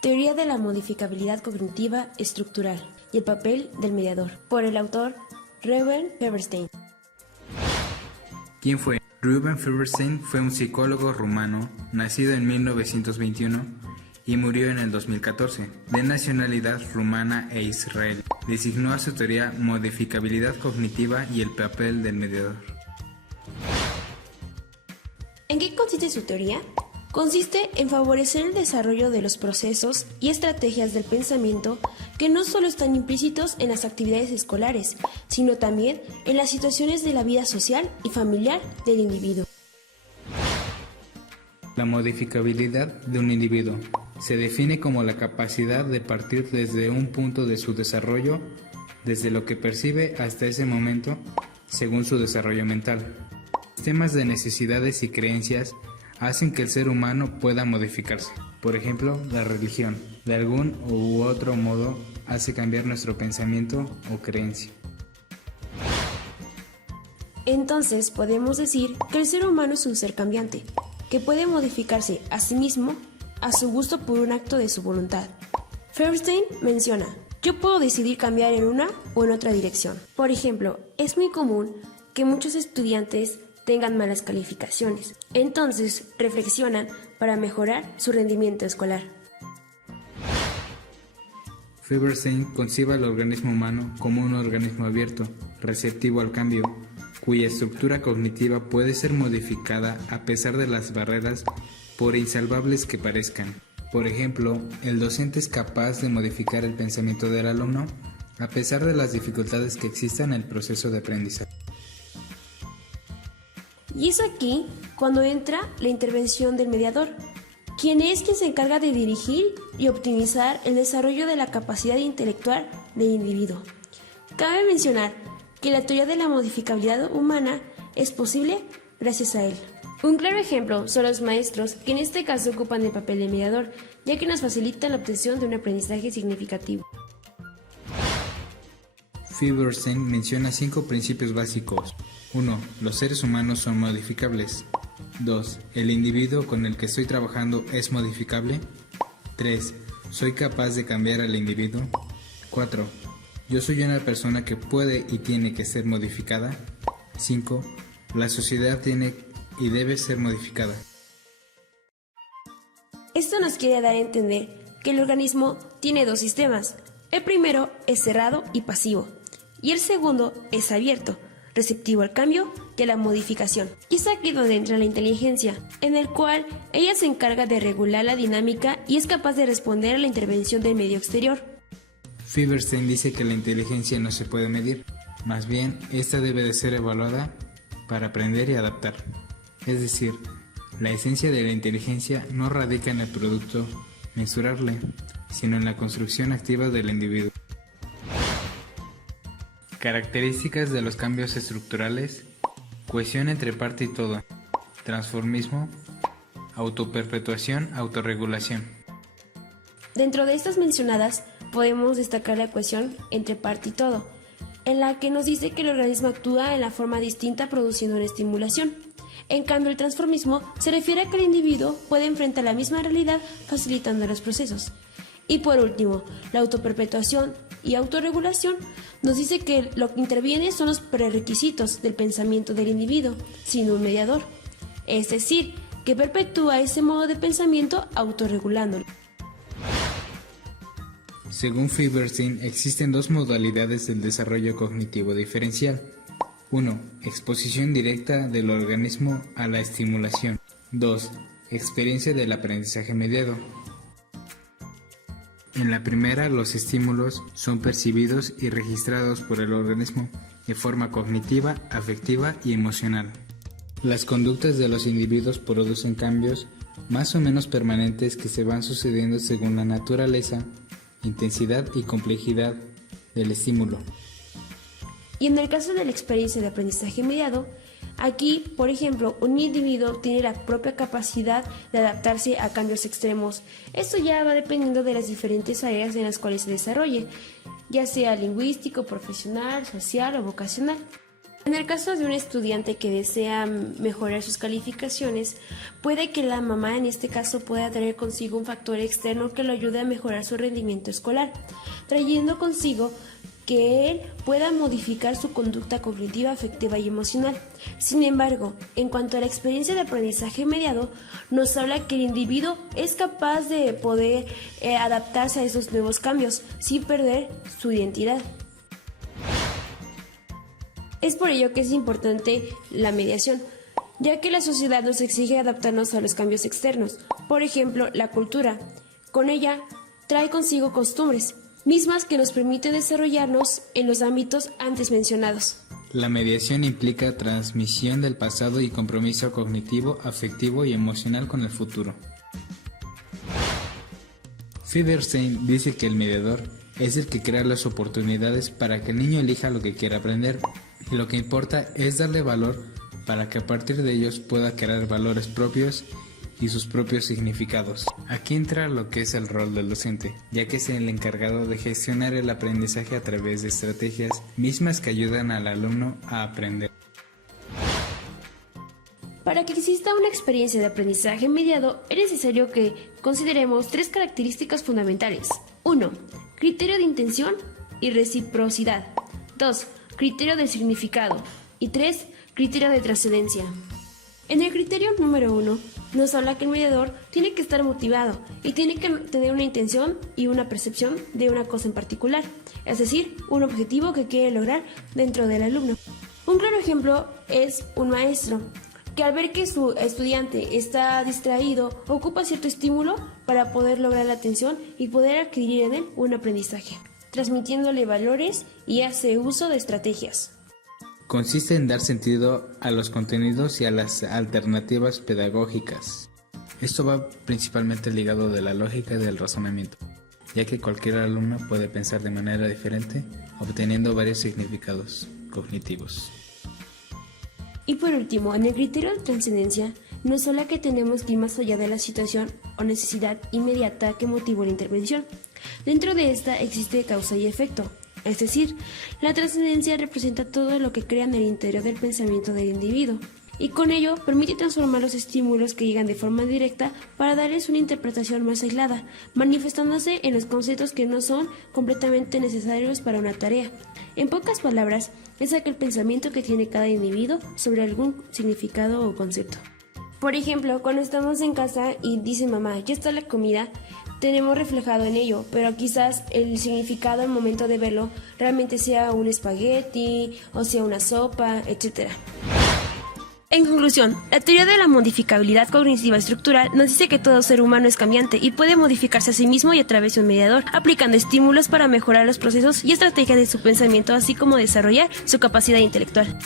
Teoría de la modificabilidad cognitiva estructural y el papel del mediador, por el autor Reuben Feuerstein. ¿Quién fue? Reuben Feuerstein fue un psicólogo rumano, nacido en 1921 y murió en el 2014, de nacionalidad rumana e israelí. Designó a su teoría modificabilidad cognitiva y el papel del mediador. ¿En qué consiste su teoría? Consiste en favorecer el desarrollo de los procesos y estrategias del pensamiento que no solo están implícitos en las actividades escolares, sino también en las situaciones de la vida social y familiar del individuo. La modificabilidad de un individuo se define como la capacidad de partir desde un punto de su desarrollo, desde lo que percibe hasta ese momento, según su desarrollo mental. Sistemas de necesidades y creencias hacen que el ser humano pueda modificarse. Por ejemplo, la religión, de algún u otro modo, hace cambiar nuestro pensamiento o creencia. Entonces podemos decir que el ser humano es un ser cambiante, que puede modificarse a sí mismo a su gusto por un acto de su voluntad. Feuerstein menciona: yo puedo decidir cambiar en una o en otra dirección. Por ejemplo, es muy común que muchos estudiantes tengan malas calificaciones. Entonces, reflexionan para mejorar su rendimiento escolar. Feuerstein concibe al organismo humano como un organismo abierto, receptivo al cambio, cuya estructura cognitiva puede ser modificada a pesar de las barreras, por insalvables que parezcan. Por ejemplo, el docente es capaz de modificar el pensamiento del alumno a pesar de las dificultades que existan en el proceso de aprendizaje. Y es aquí cuando entra la intervención del mediador, quien se encarga de dirigir y optimizar el desarrollo de la capacidad intelectual del individuo. Cabe mencionar que la teoría de la modificabilidad humana es posible gracias a él. Un claro ejemplo son los maestros, que en este caso ocupan el papel de mediador, ya que nos facilitan la obtención de un aprendizaje significativo. Feuerstein menciona 5 principios básicos. 1. Los seres humanos son modificables. 2. El individuo con el que estoy trabajando es modificable. 3. Soy capaz de cambiar al individuo. 4. Yo soy una persona que puede y tiene que ser modificada. 5. La sociedad tiene y debe ser modificada. Esto nos quiere dar a entender que el organismo tiene 2 sistemas. El primero es cerrado y pasivo, y el segundo es abierto, receptivo al cambio y a la modificación. Y es aquí donde entra la inteligencia, en el cual ella se encarga de regular la dinámica y es capaz de responder a la intervención del medio exterior. Feuerstein dice que la inteligencia no se puede medir, más bien esta debe de ser evaluada para aprender y adaptar. Es decir, la esencia de la inteligencia no radica en el producto mensurable, sino en la construcción activa del individuo. Características de los cambios estructurales: cohesión entre parte y todo, transformismo, autoperpetuación, autorregulación. Dentro de estas mencionadas podemos destacar la cohesión entre parte y todo, en la que nos dice que el organismo actúa en la forma distinta produciendo una estimulación. En cambio, el transformismo se refiere a que el individuo puede enfrentar la misma realidad facilitando los procesos. Y por último, la autoperpetuación y autorregulación nos dice que lo que interviene son los prerequisitos del pensamiento del individuo, sin un mediador. Es decir, que perpetúa ese modo de pensamiento autorregulándolo. Según Feuerstein, existen 2 modalidades del desarrollo cognitivo diferencial. 1. Exposición directa del organismo a la estimulación. 2. Experiencia del aprendizaje mediado. En la primera, los estímulos son percibidos y registrados por el organismo de forma cognitiva, afectiva y emocional. Las conductas de los individuos producen cambios más o menos permanentes que se van sucediendo según la naturaleza, intensidad y complejidad del estímulo. Y en el caso de la experiencia de aprendizaje mediado, aquí, por ejemplo, un individuo tiene la propia capacidad de adaptarse a cambios extremos. Esto ya va dependiendo de las diferentes áreas en las cuales se desarrolle, ya sea lingüístico, profesional, social o vocacional. En el caso de un estudiante que desea mejorar sus calificaciones, puede que la mamá en este caso pueda traer consigo un factor externo que lo ayude a mejorar su rendimiento escolar, trayendo consigo que él pueda modificar su conducta cognitiva, afectiva y emocional. Sin embargo, en cuanto a la experiencia de aprendizaje mediado, nos habla que el individuo es capaz de poder adaptarse a esos nuevos cambios sin perder su identidad. Es por ello que es importante la mediación, ya que la sociedad nos exige adaptarnos a los cambios externos. Por ejemplo, la cultura. Con ella trae consigo costumbres, mismas que nos permiten desarrollarnos en los ámbitos antes mencionados. La mediación implica transmisión del pasado y compromiso cognitivo, afectivo y emocional con el futuro. Feuerstein dice que el mediador es el que crea las oportunidades para que el niño elija lo que quiera aprender, y lo que importa es darle valor para que a partir de ellos pueda crear valores propios y sus propios significados. Aquí entra lo que es el rol del docente, ya que es el encargado de gestionar el aprendizaje a través de estrategias mismas que ayudan al alumno a aprender. Para que exista una experiencia de aprendizaje mediado, es necesario que consideremos 3 características fundamentales. 1. Criterio de intención y reciprocidad. 2. Criterio de significado. Y 3. Criterio de trascendencia. En el criterio número 1, nos habla que el mediador tiene que estar motivado y tiene que tener una intención y una percepción de una cosa en particular, es decir, un objetivo que quiere lograr dentro del alumno. Un claro ejemplo es un maestro, que al ver que su estudiante está distraído, ocupa cierto estímulo para poder lograr la atención y poder adquirir en él un aprendizaje, transmitiéndole valores y hace uso de estrategias. Consiste en dar sentido a los contenidos y a las alternativas pedagógicas. Esto va principalmente ligado de la lógica y del razonamiento, ya que cualquier alumno puede pensar de manera diferente, obteniendo varios significados cognitivos. Y por último, en el criterio de trascendencia, nos habla que tenemos que ir más allá de la situación o necesidad inmediata que motivó la intervención. Dentro de esta existe causa y efecto. Es decir, la trascendencia representa todo lo que crea en el interior del pensamiento del individuo, y con ello permite transformar los estímulos que llegan de forma directa para darles una interpretación más aislada, manifestándose en los conceptos que no son completamente necesarios para una tarea. En pocas palabras, es aquel pensamiento que tiene cada individuo sobre algún significado o concepto. Por ejemplo, cuando estamos en casa y dice mamá, ya está la comida, tenemos reflejado en ello, pero quizás el significado al momento de verlo realmente sea un espagueti o sea una sopa, etc. En conclusión, la teoría de la modificabilidad cognitiva estructural nos dice que todo ser humano es cambiante y puede modificarse a sí mismo y a través de un mediador, aplicando estímulos para mejorar los procesos y estrategias de su pensamiento, así como desarrollar su capacidad intelectual.